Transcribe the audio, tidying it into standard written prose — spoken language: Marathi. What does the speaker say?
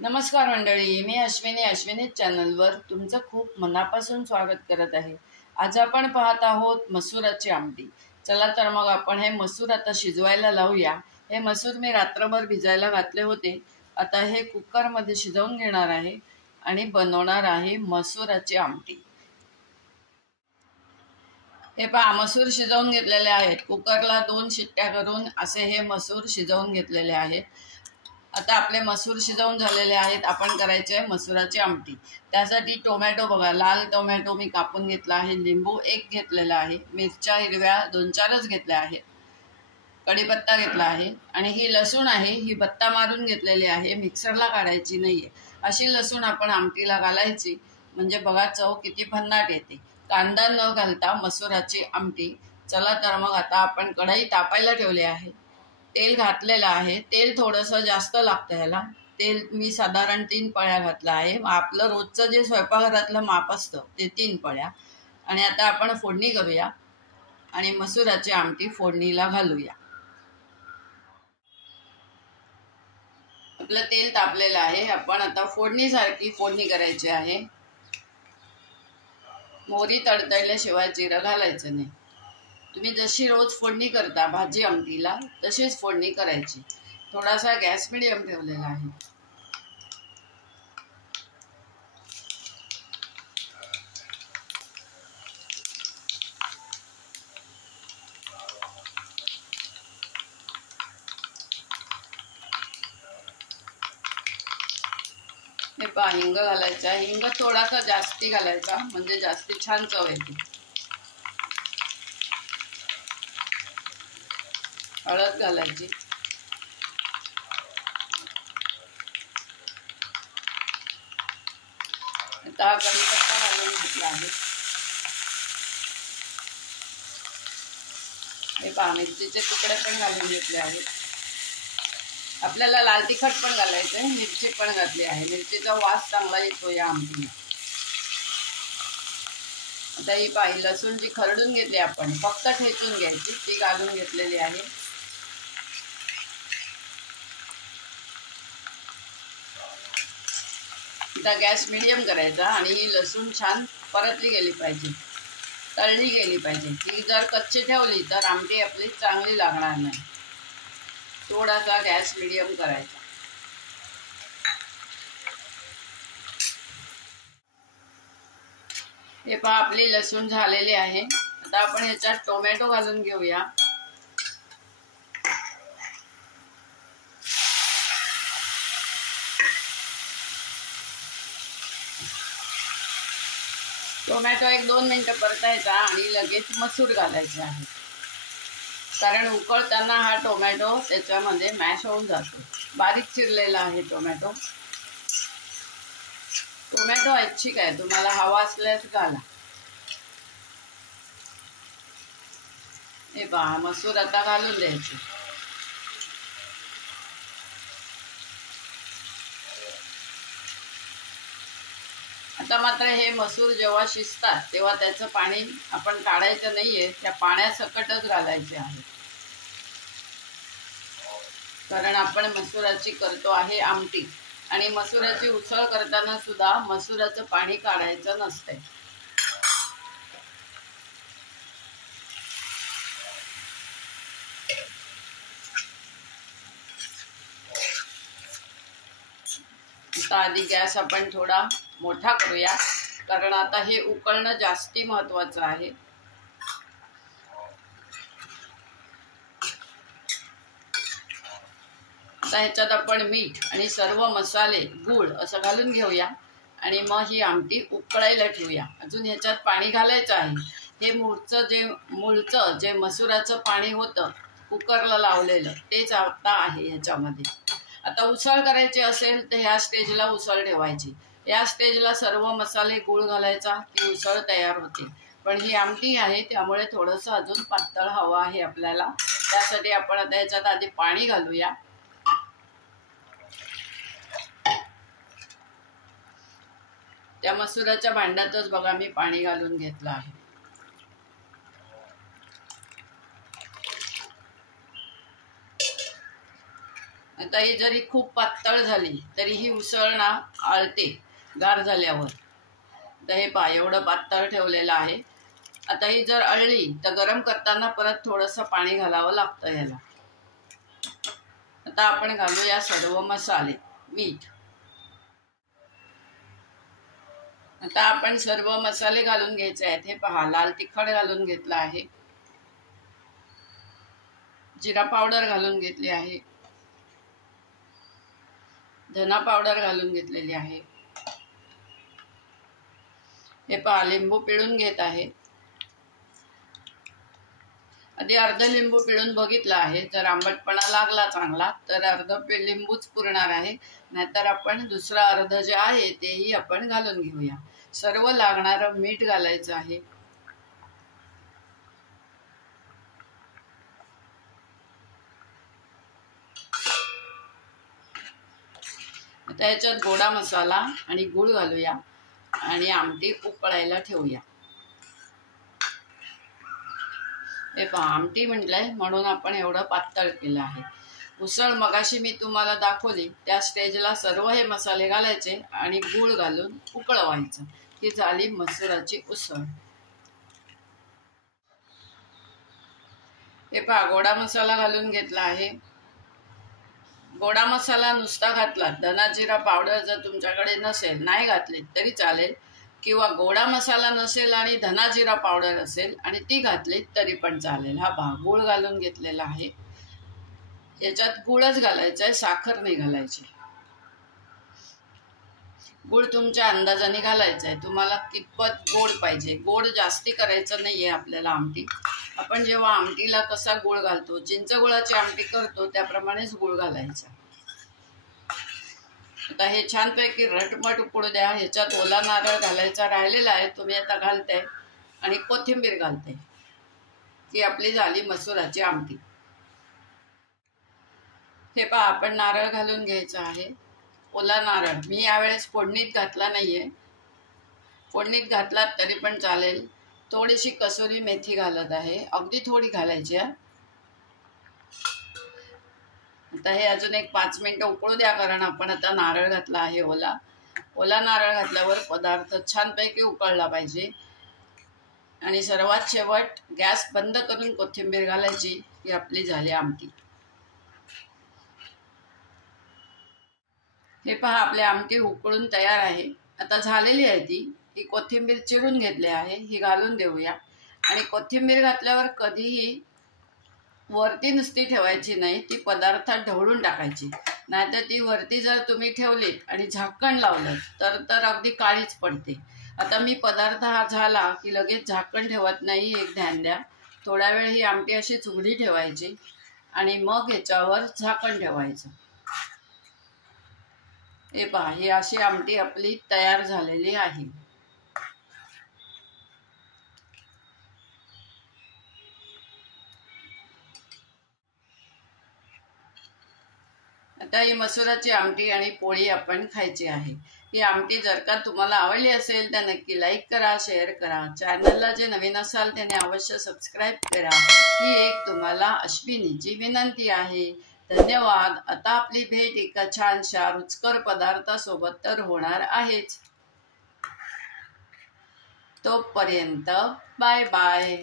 नमस्कार मंडळी, मी अश्विनी चॅनलवर तुमचं खूप मनापासून स्वागत करत आहे। आज आपण पाहत आहोत मसुराची आमटी। चला तर मग आपण हे मसूर आता शिजवायला लावूया। हे मसूर मी रात्रभर भिजायला घातले होते। आता हे कुकरमध्ये शिजवून घेणार आहे आणि बनवणार आहे मसुराची आमटी। हे पहा, मसूर शिजवून घेतलेले आहेत। कुकरला 2 शिट्ट्या करून असे हे मसूर शिजवून घेतलेले आहेत। आता आपले मसूर शिजवून झालेले आहेत। आपण करायचे आहे मसुराची आमटी। त्यासाठी टोमॅटो बघा, लाल टोमॅटो मी कापून घेतला आहे। लिंबू 1 घेतलेला आहे। मिरच्या हिरव्या 2-4च घेतल्या आहेत। कढीपत्ता घेतला आहे आणि ही लसूण आहे, ही बत्ता मारून घेतलेली आहे, मिक्सरला काढायची नाहीये। अशी लसूण आपण आमटीला घालायची, म्हणजे बघा चव किती भन्नाट येते। कांदा न घालता मसुराची आमटी। चला तर मग आता आपण कढई तापायला ठेवली आहे। तेल घातलेलं आहे। तेल थोडंसं जास्त लागतं ह्याला। तेल मी साधारण 3 पळ्या घातला आहे। आपलं रोजचं जे स्वयंपाकघरातलं माप असतं ते 3 पळ्या। आणि आता आपण फोडणी करूया आणि मसुराची आमटी फोडणीला घालूया। आपलं तेल तापलेलं आहे। आपण आता फोडणीसारखी फोडणी करायची आहे। मोहरी तडतडल्याशिवाय जिरं घालायचं नाही। तुम्ही जशी रोज फोडणी करता भाजी आमटीला तशीच फोडणी करायची। थोडासा गॅस मीडियम ठेवलेला आहे। हे पहा, हिंग घालायचा। हिंग थोडासा जास्ती घालायचा, म्हणजे जास्ती छान चव येते। हळद घालायची। आता कढीपत्ता घालून घेतला आहे। हे पहा, मिरचीचे तुकडे पण घालून घेतले आहेत। आपल्याला लाल तिखट पण घालायचं आहे, मिरची पण घातली आहे। मिरचीचा वास चांगला येतो या आमटीला। आता ही पाहिली लसूण जी खरडून घेतली आपण, फक्त ठेचून घ्यायची, ती घालून घेतलेली आहे। आता गॅस मीडियम करायचा आणि ही लसूण छान परतली गेली पाहिजे, तळली गेली पाहिजे। ही जर कच्ची ठेवली तर आमटी आपली चांगली लागणार नाही। थोडासा गॅस मीडियम करायचा। हे पहा, आपली लसूण झालेली आहे। आता आपण ह्याच्यात टोमॅटो घालून घेऊया। टोमॅटो 1-2 मिनिटं परतायचा आणि लगेच मसूर घालायचे आहे, कारण उकळताना हा टोमॅटो त्याच्यामध्ये मॅश होऊन जातो। बारीक चिरलेला आहे टोमॅटो। टोमॅटो ऐच्छिक आहे, तुम्हाला हवा असल्यास घाला। हे पहा, मसूर आता घालून द्यायचे। आता मात्र हे मसूर जेव्हा शिजतात तेव्हा त्याचं पाणी आपण काढायचं नाहीये, त्या पाण्यासकटच घालायचे आहे, कारण आपण मसुराची करतो आहे आमटी। आणि मसुराची उसळ करताना सुद्धा मसुराचं पाणी काढायचं नसते। आता आधी गॅस आपण थोडा मोठा करूया, कारण आता हे उकळणं जास्ती महत्वाचं आहे। आता ह्याच्यात आपण मीठ आणि सर्व मसाले, गूळ असं घालून घेऊया आणि मग ही आमटी उकळायला ठेवूया। अजून ह्याच्यात पाणी घालायचं आहे। हे मूळचं जे मसुराचं पाणी होतं कुकरला लावलेलं, तेच आता आहे ह्याच्यामध्ये। आता उसळ करायची असेल तर ह्या स्टेजला उसळ ठेवायची। या स्टेजला सर्व मसाले, गूळ घालायचा, की उसळ तयार होते। पण ही आमटी आहे त्यामुळे थोडंसं अजून पातळ हवं आहे आपल्याला। त्यासाठी आपण आता ह्याच्यात आधी पाणी घालूया। त्या मसुराच्या भांड्यातच बघा मी पाणी घालून घेतलं आहे। आता ही जरी खूप पातळ झाली तरी ही उसळ ना आळते गार झाल्यावर. तर हे पहा एवढं पातळ ठेवलेलं आहे. आता ही जर अळली तर गरम करताना परत थोडंसं पाणी घालावं लागतं ह्याला. आता आपण घालूया सर्व मसाले. मीठ. आता आपण सर्व मसाले घालून घ्यायचे आहेत. हे पहा लाल तिखट घालून घेतला आहे, जिरा पावडर घालून घेतली आहे, धना पावडर घालून घेतलेली आहे. हे पहा लिंबू पिळून घेत आहे. आधी अर्ध लिंबू पिळून बघितला आहे. जर आंबटपणा लागला चांगला तर अर्ध लिंबूच पुरणार आहे, नाहीतर आपण दुसरा अर्ध जे आहे तेही आपण घालून घेऊया. सर्व लागणारं मीठ घालायचं आहे. आता याच्यात गोडा मसाला आणि गूळ घालूया आणि आमटी उकळायला ठेवूया. हे पहा आमटी म्हटलंय म्हणून आपण एवढं पातळ केलं आहे. उसळ मगाशी मी तुम्हाला दाखवली त्या स्टेजला सर्व हे मसाले घालायचे आणि गूळ घालून उकळवायचं. ही झाली मसुराची उसळ. हे पहा गोडा मसाला घालून घेतला आहे. गोडा मसाला नुसता घातला, धना जिरा पावडर जर तुमच्याकडे नसेल, नाही घातले तरी चालेल, किंवा गोडा मसाला नसेल आणि धना जिरा पावडर असेल आणि ती घातली तरी पण चालेल. हा पहा गूळ घालून घेतलेला आहे. याच्यात गूळच घालायचा आहे, साखर नाही घालायची. गूळ तुमच्या अंदाजाने घालायचा आहे. तुम्हाला कितपत गोड पाहिजे. गोड जास्ती करायचं नाहीये आपल्याला आमटी. आपण जेव्हा आमटीला कसा गूळ घालतो, चिंच गुळाची आमटी करतो त्याप्रमाणेच गूळ घालायचा. आता हे छानपैकी रटमट उकळू द्या. ह्याच्यात ओला नारळ घालायचा राहिलेला आहे, तुम्ही आता घालताय, आणि कोथिंबीर घालते. ही आपली झाली मसुराची आमटी. हे पहा आपण नारळ घालून घ्यायचा आहे. ओला नारळ मी यावेळेस फोडणीत घातला नाहीये. फोडणीत घातला तरी पण चालेल. थोडीशी कसुरी मेथी घालत आहे, अगदी थोडी घालायची आहे. आता हे अजून एक 5 मिनिटं उकळू द्या, कारण आपण आता नारळ घातला आहे ओला. ओला नारळ घातल्यावर पदार्थ छानपैकी उकळला पाहिजे. आणि सर्वात शेवट गॅस बंद करून कोथिंबीर घालायची. ही आपली झाली आमटी. हे पहा आपली आमटी उकळून तयार आहे. आता झालेली आहे ती. ही कोथिंबीर चिरून घेतली आहे, ही घालून देऊया. आणि कोथिंबीर घातल्यावर कधीही वरती नुसती ठेवायची नाही, ती पदार्थात ढवळून टाकायची. नाहीतर ती वरती जर तुम्ही ठेवलीत आणि झाकण लावलं तर अगदी काळीच पडते. आता मी पदार्थ हा झाला की लगेच झाकण ठेवत नाही, एक ध्यान द्या. थोडा वेळ ही आमटी अशीच उघडी ठेवायची आणि मग ह्याच्यावर झाकण ठेवायचं. हे पहा ही अशी आमटी आपली तयार झालेली आहे. आता ही मसुराची आमटी आणि पोळी आपण खायची आहे. ही आमटी जर का तुम्हाला आवडली असेल तर नक्की लाईक करा, शेअर करा. चॅनलला जे नवीन असाल त्याने अवश्य सबस्क्राईब करा. ही एक तुम्हाला अश्विनीची विनंती आहे. धन्यवाद. आता आपली भेट एका छानशा रुचकर पदार्थासोबत तर होणार आहेच. तोपर्यंत बाय बाय.